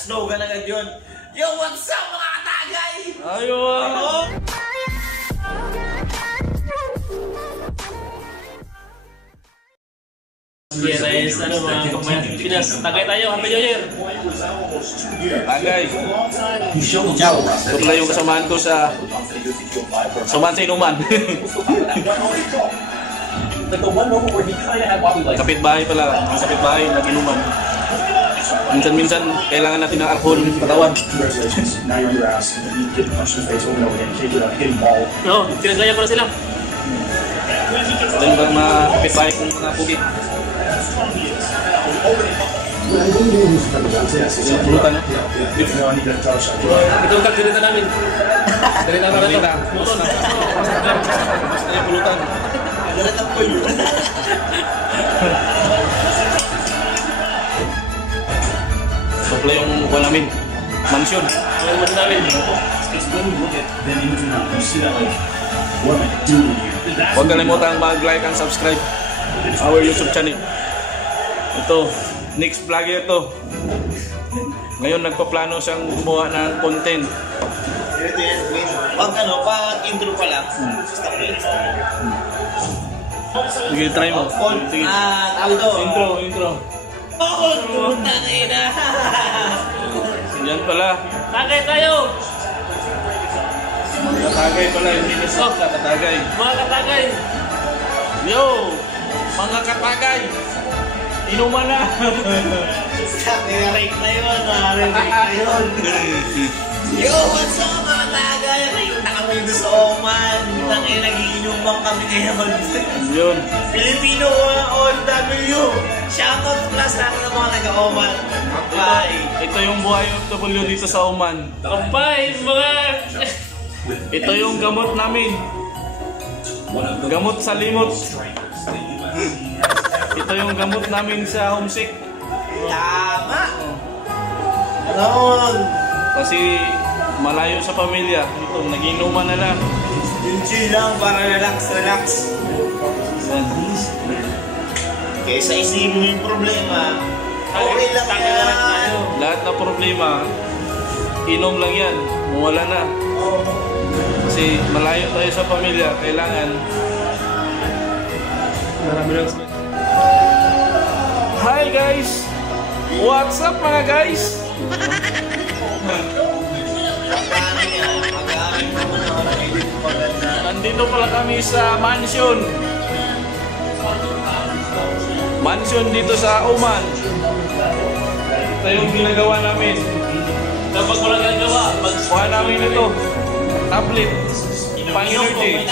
slogan agad yun. Yo, what's up mga katagay? Ayun! Yes, ano mga kabayan Pinas, tagay tayo, Happy New Year! Tagay! Ciao! Ito pala yung kasamaan ko sa inuman. Kapitbahay pala, ang kapitbahay nag-inuman. Minsan-minsan, kailangan natin ng alcohol patawan. Oo, pinaglayan ko na sila. Ito yung mga kapitbahay kong mga pugi. Pulutan, no? Ito ang kagdiritan namin. Diritan namin ito. Basta yung pulutan. Nagalatak ko yun. Ito pala yung kuha namin. Mansyon. Ang mas namin. Huwag kalimutan mag-like and subscribe our YouTube channel. Ito, next vlogger to. Ngayon nagpaplano siyang gumawa ng content. Pag ano, pag intro pa lang. Stop na yun. Sige, try mo. Sige. Tawag Intro. Oh, tutang ina! Yan pala. Tagay tayo! Katagay pala, hindi na sa katagay. Mga katagay! Yo! Mga katagay! Inuman na! Nare-rate na yun, nare-rate na yun. Yo, what's up mga tagay? Rate na kami doon sa Oman. Tangin, nagiinuman kami ngayon. Yun. Filipino OFW. Shoutout plus natin ang mga taga-Oman. Bye. Ito yung buhay OFW dito sa Oman. Kampay, mga... Ito yung gamot namin. Gamot sa limot. Ito yung gamot namin sa homesick. Tama. Noon. Kasi malayo sa pamilya. Ito, nag-inuman na lang. Yung chill lang para relax. Kaysa isipin mo yung problema, okay lang yan. Lahat na problema, inom lang yan. Mawala na. Kasi malayo tayo sa pamilya. Kailangan Marami lang. Hi guys! What's up mga guys? Nandito pala kami sa mansion. Mansion dito sa Oman. Ito yung ginagawa namin. Kapag wala gagawa, Kuha namin ito. Tablet. Pang-energy.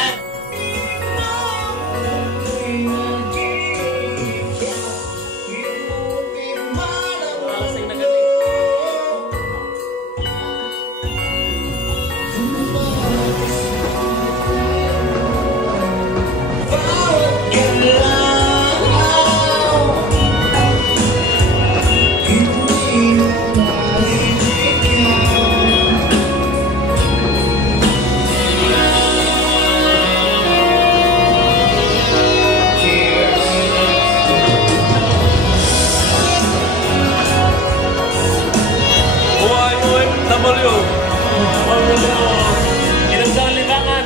Inagdang libangan.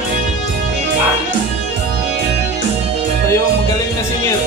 Ito yung magaling na singer.